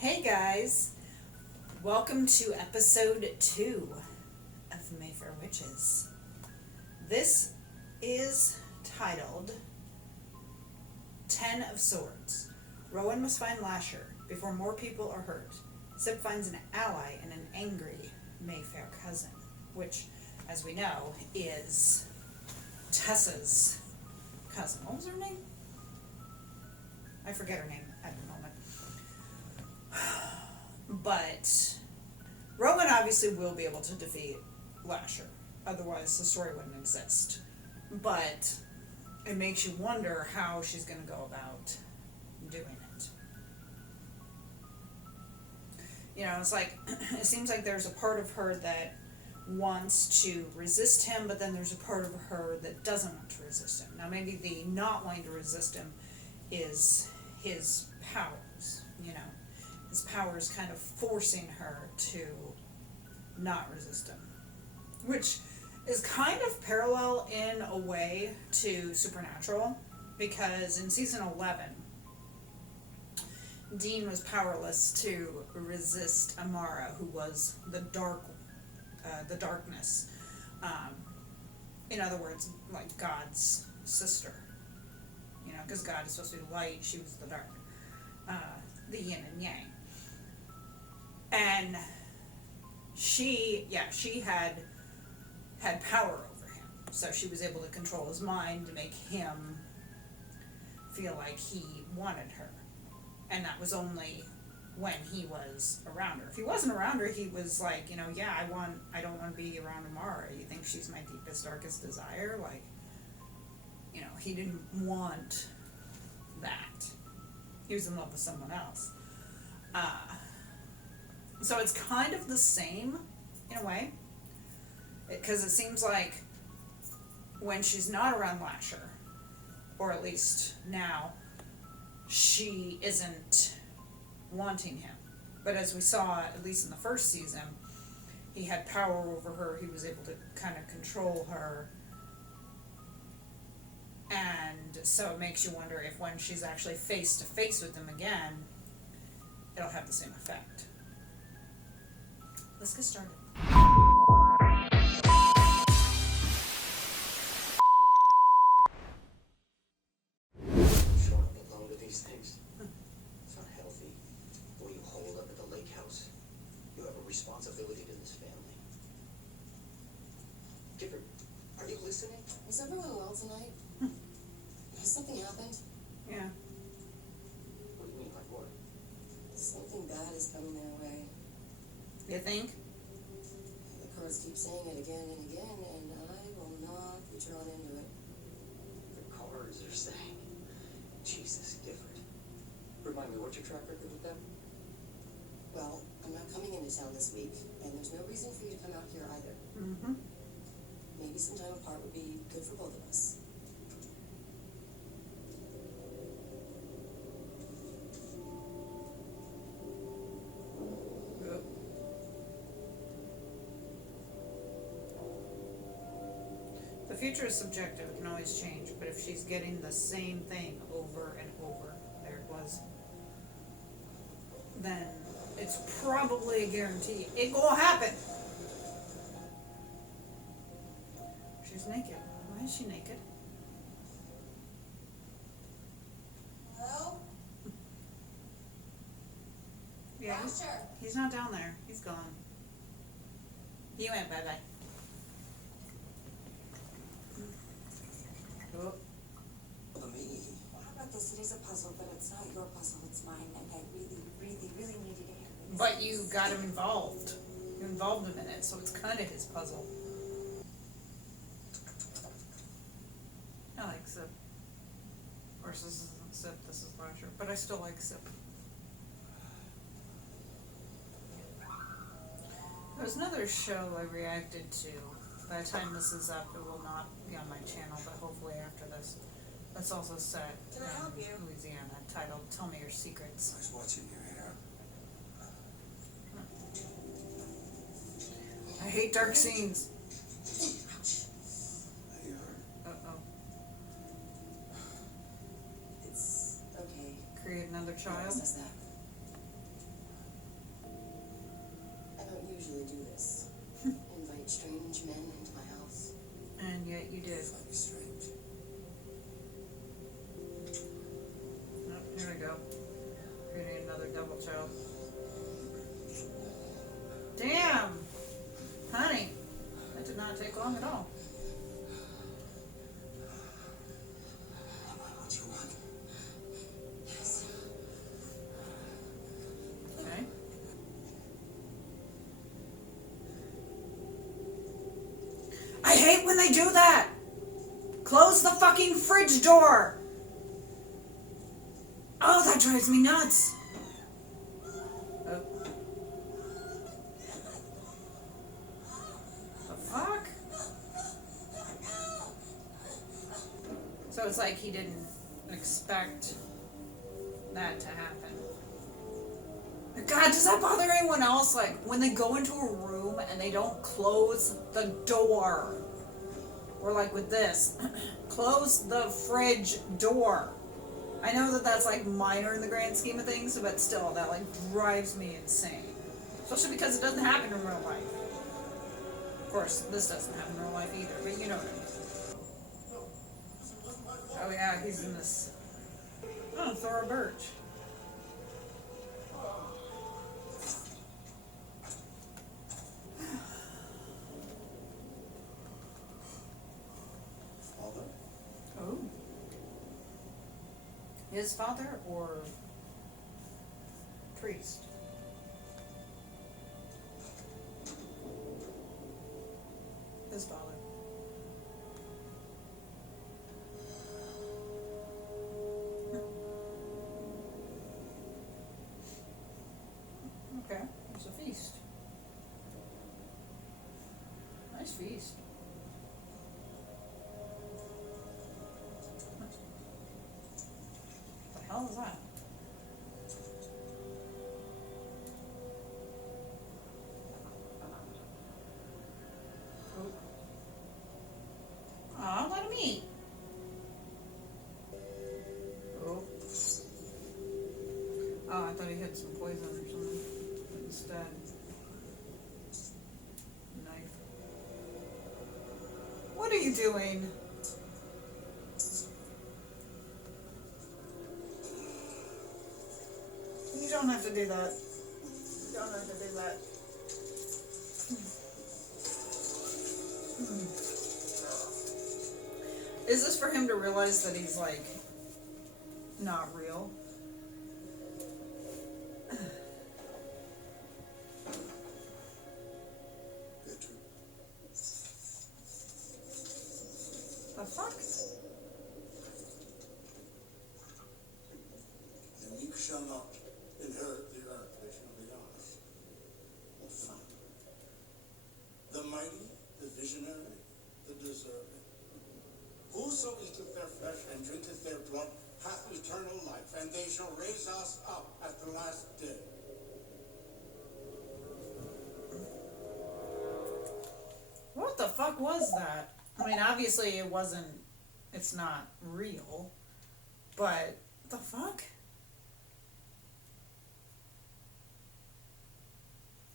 Hey guys, welcome to episode 2 of Mayfair Witches. This is titled 10 of Swords. Rowan must find Lasher before more people are hurt. Sip finds an ally in an angry Mayfair cousin, which, as we know, is Tessa's cousin. What was her name? I forget her name at the moment. But Rowan obviously will be able to defeat Lasher. Otherwise, the story wouldn't exist. But it makes you wonder how she's going to go about doing it. You know, it's like, it seems like there's a part of her that wants to resist him, but then there's a part of her that doesn't want to resist him. Now, maybe the not wanting to resist him is his powers, you know. His powers kind of forcing her to not resist him. Which is kind of parallel in a way to Supernatural, because in season 11, Dean was powerless to resist Amara, who was the darkness. In other words, like God's sister. You know, because God is supposed to be light, she was the dark. The yin and yang. And she had power over him. So she was able to control his mind to make him feel like he wanted her. And that was only when he was around her. If he wasn't around her, he was like, you know, yeah, I don't want to be around Amara. You think she's my deepest, darkest desire? Like, you know, he didn't want that. He was in love with someone else. So it's kind of the same, in a way. Because it seems like when she's not around Lasher, or at least now, she isn't wanting him. But as we saw, at least in the first season, he had power over her. He was able to kind of control her. And so it makes you wonder if when she's actually face to face with him again, it'll have the same effect. Let's get started. Showing up alone to these things. It's not healthy. The way you hold up at the lake house. You have a responsibility to this family. Gifford, are you listening? Is everyone well tonight? Has something happened? Yeah. What do you mean, like what? Something bad is coming their way. You think? The cards keep saying it again and again, and I will not be drawn into it. The cards are saying. Jesus, Gifford. Remind me, what's your track record with them? Well, I'm not coming into town this week, and there's no reason for you to come out here either. Mm-hmm. Maybe some time apart would be good for both of us. The future is subjective, it can always change, but if she's getting the same thing over and over, there it was, then it's probably a guarantee. It gonna happen. She's naked. Why is she naked? Hello? Yeah, he's not down there. He's gone. He went bye-bye. Oh. Me. How about this? It is a puzzle, but it's not your puzzle, it's mine, and I really, really, really needed to hear this. But you got him involved. You involved him in it, so it's kind of his puzzle. I like Sip. Of course, this isn't Sip, this is Lasher, but I still like Sip. There was another show I reacted to. By the time this is up, it will not be on my channel, but hopefully after this. That's also set Can I help you? in Louisiana, titled Tell Me Your Secrets. I was watching your hair. I hate dark scenes. You hurt. Uh-oh. It's okay. Create another child? Does that? that you did. Find me strange. Oh, here we go. We're gonna need another double child. Damn! Honey, that did not take long at all. What you want? Yes. Okay. I hate when they do that! Close the fucking fridge door! Oh, that drives me nuts! Oh. The fuck? So it's like he didn't expect that to happen. God, does that bother anyone else? Like, when they go into a room and they don't close the door. Or like with this, close the fridge door. I know that that's like minor in the grand scheme of things, but still, that like drives me insane. Especially because it doesn't happen in real life. Of course, this doesn't happen in real life either, but you know what I mean. Oh yeah, he's in this. Oh, Thora Birch. Father? Oh. His father or priest? His father. Okay, it's a feast. Nice feast. What the hell is that? Aw, let him eat. Oh. Oh, I thought he had some poison or something. But instead, knife. What are you doing? You don't have to do that. You don't have to do that. Is this for him to realize that he's like not real? Gertrude. The fuck? The meek shall not inherit the earth, they shall be honest. The founder. The mighty, the visionary, the deserving. Whoso eateth their flesh and drinketh their blood hath eternal life, and they shall raise us up at the last day. What the fuck was that? I mean, obviously it wasn't, it's not real, but the fuck?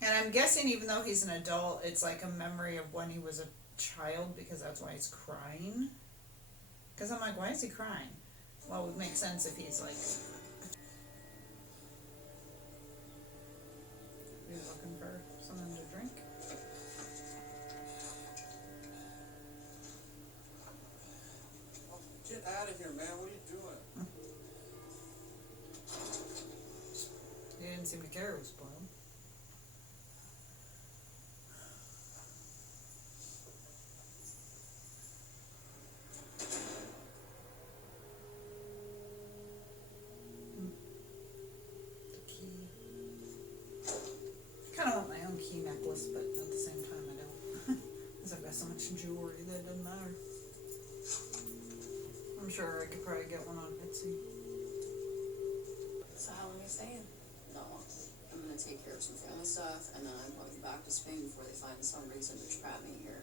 And I'm guessing even though he's an adult, it's like a memory of when he was a child because that's why he's crying. Because I'm like, why is he crying? Well, it would make sense if he's like... He's looking for something to drink. Get out of here, man. What are you doing? He didn't seem to care it was spoiled. The key. I kind of want my own key necklace, but at the same time I don't. Because I've got so much jewelry that it doesn't matter. I'm sure I could probably get one on Etsy. So how long are you staying? No, I'm gonna take care of some family stuff, and then I'm going back to Spain before they find some reason to trap me here.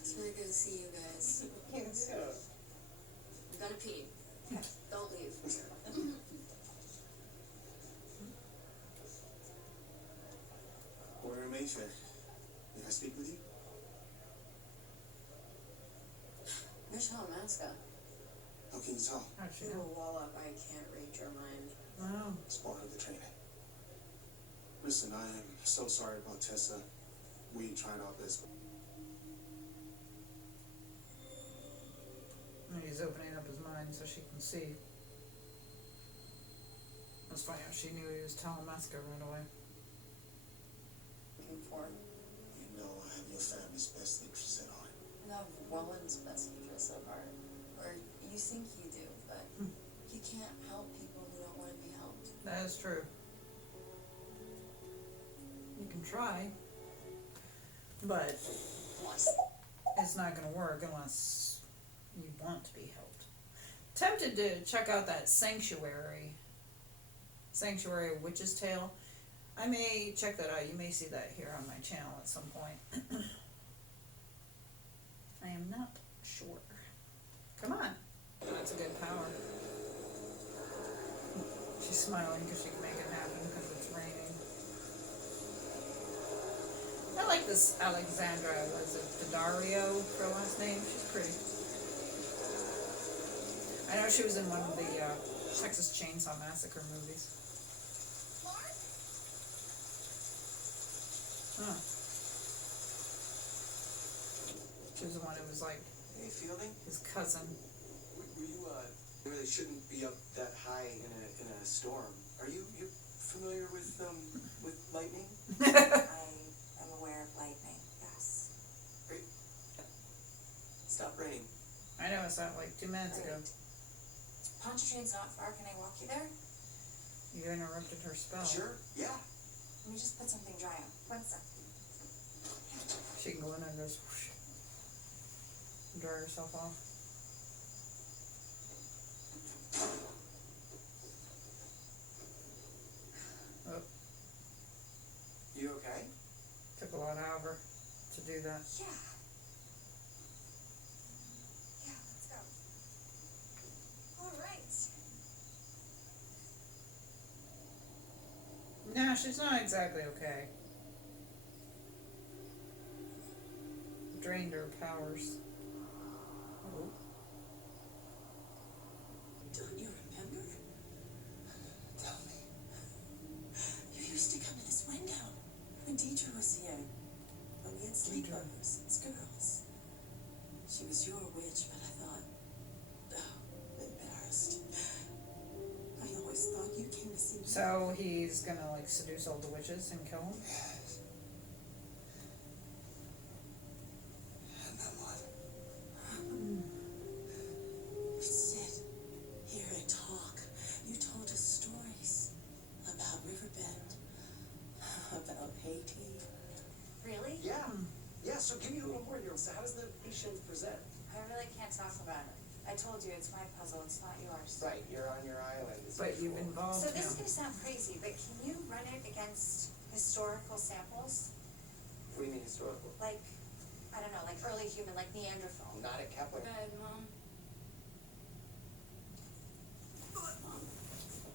It's really good to see you guys. Yes. I'm gonna pee. Don't leave. Warrior Mayfair, may I speak with you? Alaska. How can you tell? How'd she You know? a wall up, I can't read your mind. Wow. It's part of the training. Listen, I am so sorry about Tessa. We tried our best. And he's opening up his mind so she can see. It's funny how she knew he was telling Meska right away. Looking for You know I have your family's best interests at heart. no Roland's best interests at heart. Or you think you do, but you can't help people who don't want to be helped. That is true. You can try, but it's not going to work unless you want to be helped. Tempted to check out that Sanctuary Witch's Tale. I may check that out. You may see that here on my channel at some point. I am not sure. Come on. That's a good power. She's smiling because she can make it happen because it's raining. I like this Alexandra, was it Daddario, her last name? She's pretty. I know she was in one of the Texas Chainsaw Massacre movies. Huh. She was the one who was like Hey, Fielding? his cousin. Were you, you really shouldn't be up that high in a storm. Are you familiar with lightning? I am aware of lightning, yes. Great. Stop raining. I know, it's not like 2 minutes ago. Pontchartrain's not far, can I walk you there? You interrupted her spell. Sure, yeah. Let me just put something dry on. 1 sec. She can go in there and just whoosh, dry herself off. Oh, You okay? took a lot out of her to do that. Yeah. Yeah, let's go. All right. No, she's not exactly okay. Drained her powers. Oh. Don't you remember? Tell me. You used to come in this window when Deidre was here. When we had sleepovers as girls. She was your witch, but I thought, oh, embarrassed. I always thought you came to see me. So he's gonna like seduce all the witches and kill them? Yes. And then what? We'd sit here and talk. You told us stories about Riverbend, about Haiti. Really? Yeah. Yeah, so give me a little more here. So how does the patient present? I really can't talk about it. I told you it's my puzzle, it's not yours. Right, you're on your island. But you've involved So this is him. gonna sound crazy, but can you run it against historical samples? What do you mean historical? Like, I don't know, like early human, like Neanderthal. Not at Kepler. Good, Mom.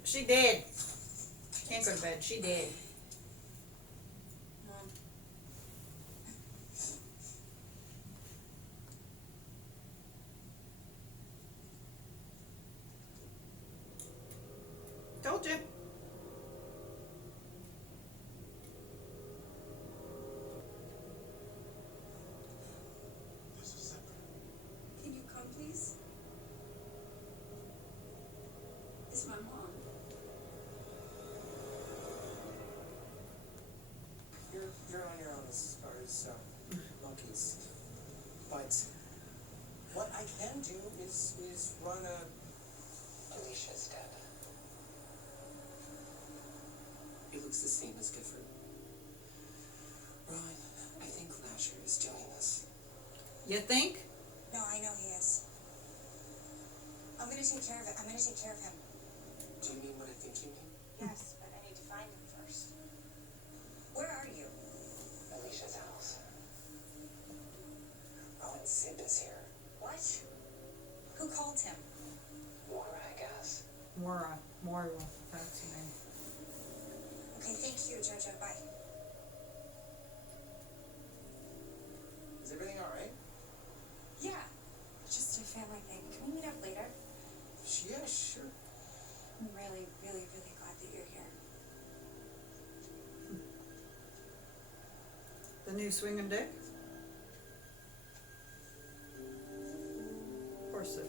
She did. Can't go to bed. She did. Mom. Told you. This is separate. Can you come, please? It's my mom. You're on your own as far as monkeys. But what I can do is run a. Alicia's dead. It looks the same as Gifford. Ron, I think Lasher is doing this. You think? No, I know he is. I'm gonna take care of it. I'm gonna take care of him. Do you mean what I think you mean? Yes, but I need to find him first. Where are you? Alicia's house. Rowan Sib is here. What? Who called him? Moira, I guess. Moira. That's her name. Okay, thank you, Jojo. Bye. Is everything alright? Yeah, just a family thing. New swinging dick? Poor Sip.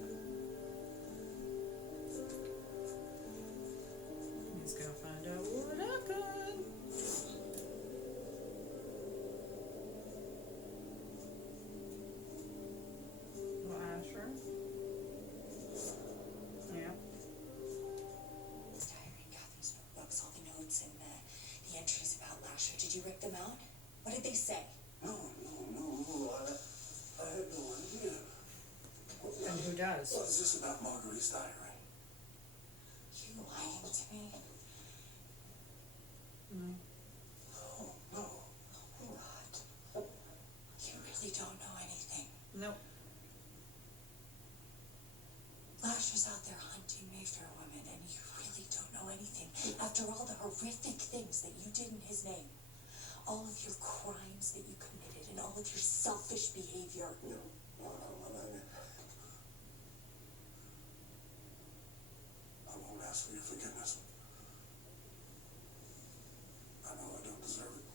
He's gonna find out what happened. Lasher. Yeah. This diary in Catherine's notebooks, all the notes and the entries about Lasher. Did you rip them out? What did they say? No, I had no idea. And who does? What is this about Marguerite's diary? You lying to me? No. No. God. You really don't know anything. Nope. Lasher's out there hunting Mayfair women, and you really don't know anything. After all the horrific things that you did in his name, all of your crimes that you committed, and all of your selfish behavior. No. I won't ask for your forgiveness. I know I don't deserve it.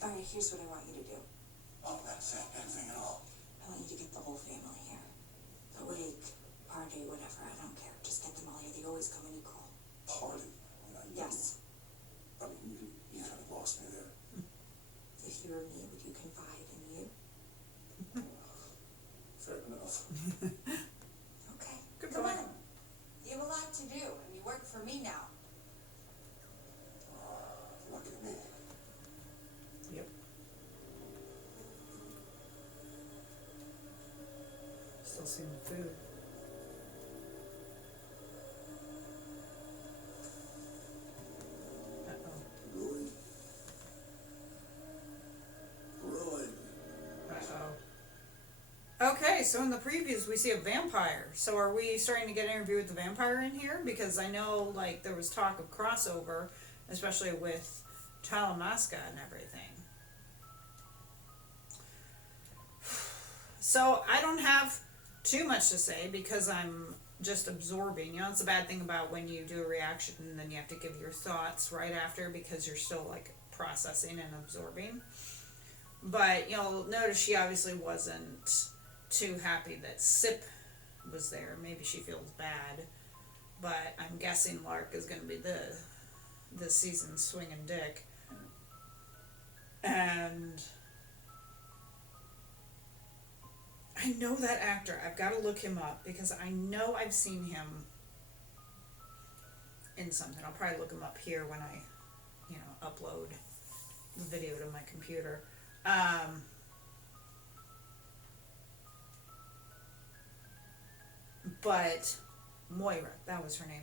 Alright, here's what I want you to do. Oh, that's it. Anything at all. I want you to get the whole family here. The wake, party, whatever, I don't care. Just get them all here. They always come when you call. Party. Yes. I mean, you kind of lost me there. If you were me, would you confide in you? Fair enough. Okay. Good Come point. on. You have a lot to do, and you work for me now. Lucky me. Yep. Still seeing the food. Uh-oh. Really? Really? Uh-oh. Okay, so in the previews we see a vampire. So are we starting to get an interview with the vampire in here? Because I know, like, there was talk of crossover, especially with Talamasca and everything. So I don't have too much to say because I'm just absorbing. You know, it's a bad thing about when you do a reaction and then you have to give your thoughts right after because you're still, like, processing and absorbing. But you'll notice she obviously wasn't too happy that Sip was there. Maybe she feels bad. But I'm guessing Lark is going to be this season's swinging dick. And I know that actor. I've got to look him up because I know I've seen him in something. I'll probably look him up here when I, upload the video to my computer. But Moira, that was her name.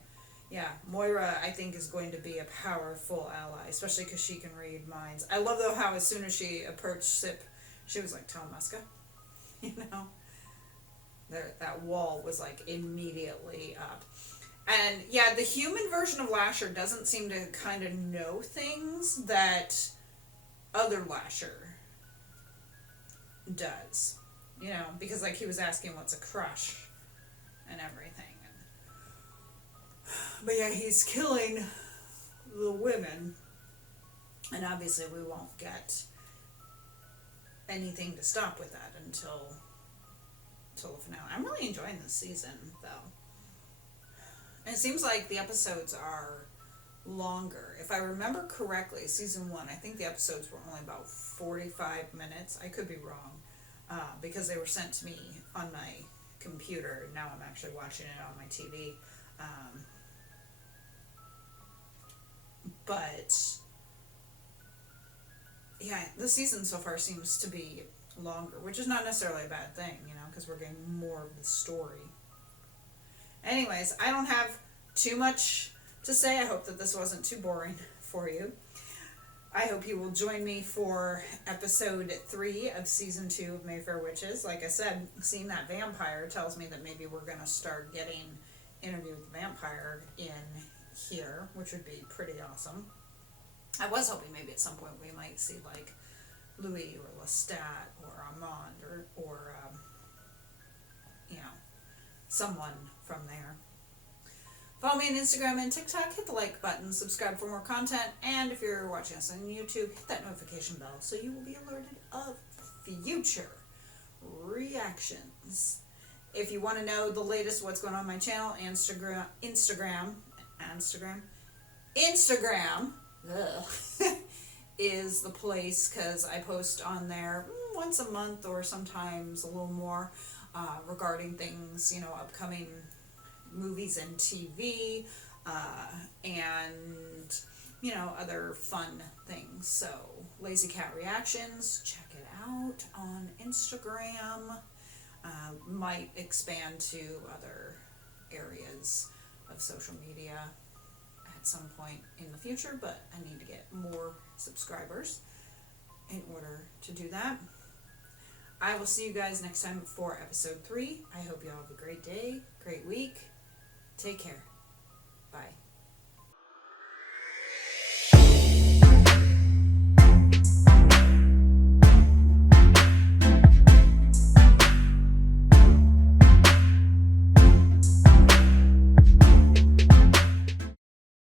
Yeah, Moira, I think, is going to be a powerful ally, especially because she can read minds. I love, though, how as soon as she approached Sip, she was like, Talamasca. That wall was, like, immediately up. And, yeah, the human version of Lasher doesn't seem to kind of know things that other Lasher does. Because, like, he was asking what's a crush and everything. But yeah, he's killing the women, and obviously we won't get anything to stop with that until the finale. I'm really enjoying this season, though. And it seems like the episodes are longer. If I remember correctly, season 1, I think the episodes were only about 45 minutes. I could be wrong, because they were sent to me on my computer. Now I'm actually watching it on my TV. But yeah, the season so far seems to be longer, which is not necessarily a bad thing, because we're getting more of the story. Anyways, I don't have too much to say. I hope that this wasn't too boring for you. I hope you will join me for episode 3 of season 2 of Mayfair Witches. Like I said, seeing that vampire tells me that maybe we're going to start getting Interview with the Vampire in here, which would be pretty awesome. I was hoping maybe at some point we might see, like, Louis or Lestat or Armand or someone from there. Follow me on Instagram and TikTok, hit the like button, subscribe for more content, and if you're watching us on YouTube, hit that notification bell so you will be alerted of future reactions. If you want to know the latest what's going on my channel, Instagram, ugh, is the place, because I post on there once a month or sometimes a little more regarding things, upcoming movies and TV, and other fun things. So Lazy Cat Reactions, check it out on Instagram. Might expand to other areas of social media at some point in the future, but I need to get more subscribers in order to do that. I will see you guys next time for episode 3. I hope you all have a great day, great week. Take care. Bye.